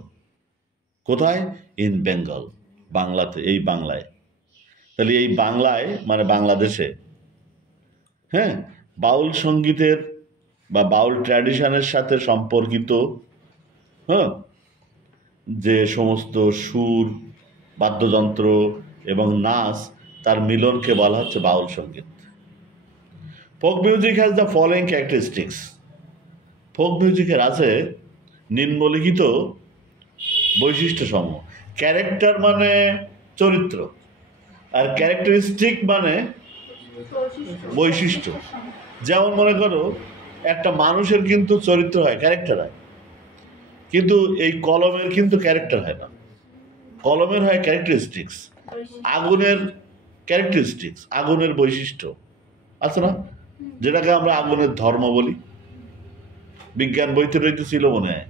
কোথায়? ইন বেঙ্গল, বাংলাতে, এই বাংলায়। তাহলে এই বাংলায় মানে বাংলাদেশে, হ্যাঁ, বাউল সঙ্গীতের বা বাউল ট্র্যাডিশনের সাথে সম্পর্কিত, হ্যাঁ, যে সমস্ত সুর, বাদ্যযন্ত্র এবং নাচ, তার মিলনকে বলা হচ্ছে বাউল সঙ্গীত। Folk music has the following characteristics. Folk মিউজিকের আছে নিম্নলিখিত বৈশিষ্ট্য সমূহ। ক্যারেক্টার মানে চরিত্র, আর ক্যারেক্টারিস্টিক মানে বৈশিষ্ট্য। যেমন মনে করো একটা মানুষের কিন্তু চরিত্র হয়, ক্যারেক্টার হয়, কিন্তু এই কলমের কিন্তু ক্যারেক্টার হয় না। কলমের হয় ক্যারেক্টারিস্টিক্স। আগুনের ক্যারেক্টারিস্টিক্স, আগুনের বৈশিষ্ট্য আছে না, যেটাকে আমরা আগুনের ধর্ম বলি। বিজ্ঞান বইতে রইতে ছিল মনে হয়,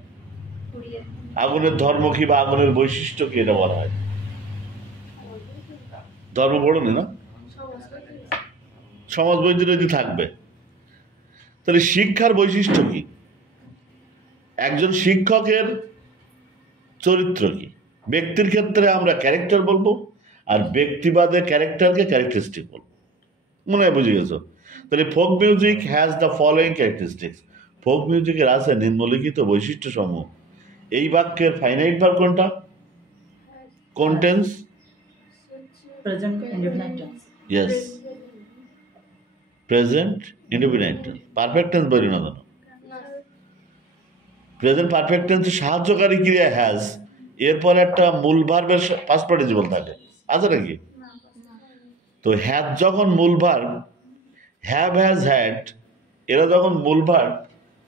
আগুনের ধর্ম কি বা আগুনের বৈশিষ্ট্য কি এটা বলা হয়। ধর্ম পড়নি না, সমাজ বইতে রইতে থাকবে। তাহলে শিক্ষার বৈশিষ্ট্য কি? একজন শিক্ষকের চরিত্র কি? ব্যক্তির ক্ষেত্রে আমরা ক্যারেক্টার বলবো, আর ব্যক্তিবাদে ক্যারেক্টারকে ক্যারেক্টারিস্টিক বলবো। মনে হয় বুঝে গেছো? তাহলে folk music has the following characteristics. Folk মিউজিকের আছে নিম্নলিখিত বৈশিষ্ট্য সমূহ। এই বাক্যের ফাইনাইট ভার্ব কোনটা? কোনটেন্স? Present indefinite tense. Yes, present indefinite tense. Perfect tense বলি না কেন? প্রেজেন্ট পারফেক্ট টেন্স সাহায্যকারী ক্রিয়া হ্যাজ, এরপর একটা মূল ভার্বের পাস্ট পার্টিসিপল থাকে, আছে নাকি? তো হ্যাজ যখন মূল ভার্ব, হ্যাভ, হ্যাজ, হ্যাড এরা যখন মূল ভার্ব,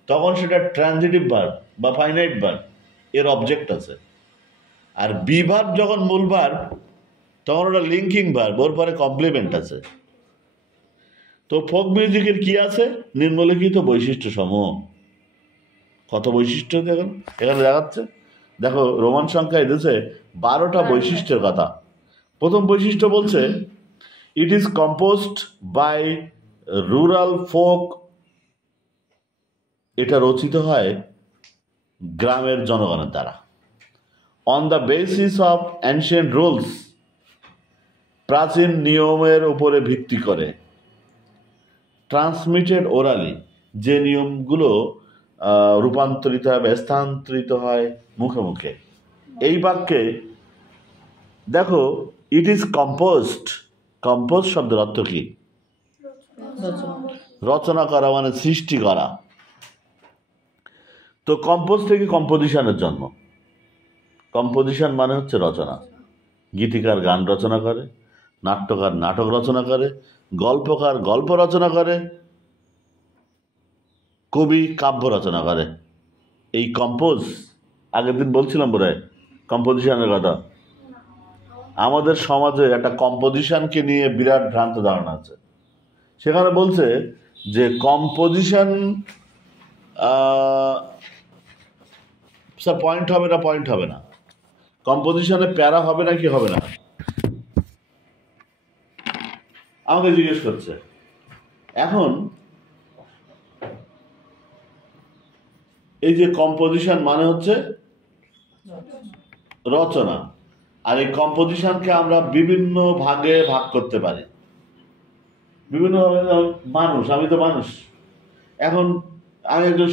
তখন সেটা ট্রানজিটিভ ভার্ব বা ফাইনাইট ভার্ব, এর অবজেক্ট আছে। আর বি ভার্ব যখন মূল ভার্ব, তখন ওটা লিঙ্কিং ভার্ব, ওর পরে কমপ্লিমেন্ট আছে। তো ফোক মিউজিকের কি আছে? নিম্নলিখিত বৈশিষ্ট্য সমূহ। কত বৈশিষ্ট্য দেখুন এখানে দেখাচ্ছে, দেখো রোমান সংখ্যায় দিয়েছে 12টা বৈশিষ্ট্যের কথা। প্রথম বৈশিষ্ট্য বলছে it is composed by rural folk. এটা রচিত হয় গ্রামের জনগণের দ্বারা। On the basis of ancient rules, প্রাচীন নিয়মের উপরে ভিত্তি করে। ট্রান্সমিটেড ওরালি, যে নিয়মগুলো রূপান্তরিত হয় বা স্থানান্তরিত হয় মুখে মুখে। এই বাক্যে দেখো ইট ইজ কম্পোজড, কম্পোজ শব্দের অর্থ কি? রচনা করা, মানে সৃষ্টি করা। তো কম্পোজ থেকে কম্পোজিশনের জন্ম। কম্পোজিশন মানে হচ্ছে রচনা। গীতিকার গান রচনা করে, নাট্যকার নাটক রচনা করে, গল্পকার গল্প রচনা করে, কবি কাব্য রচনা করে। এই কম্পোজ, আগের দিন বলছিলাম বোধহয় কম্পোজিশনের কথা। আমাদের সমাজে একটা কম্পোজিশনকে নিয়ে বিরাট ভ্রান্ত ধারণা আছে। সেখানে বলছে যে কম্পোজিশন স্যার পয়েন্ট হবে না, পয়েন্ট হবে না, কম্পোজিশনে প্যারা হবে না কি হবে না, আমাকে জিজ্ঞেস করছে। এখন এই যে কম্পোজিশন মানে হচ্ছে রচনা, আর এই কম্পোজিশনকে আমরা বিভিন্ন ভাগে ভাগ করতে পারি। বিভিন্ন মানুষ, আমি তো মানুষ, এখন আমি একজন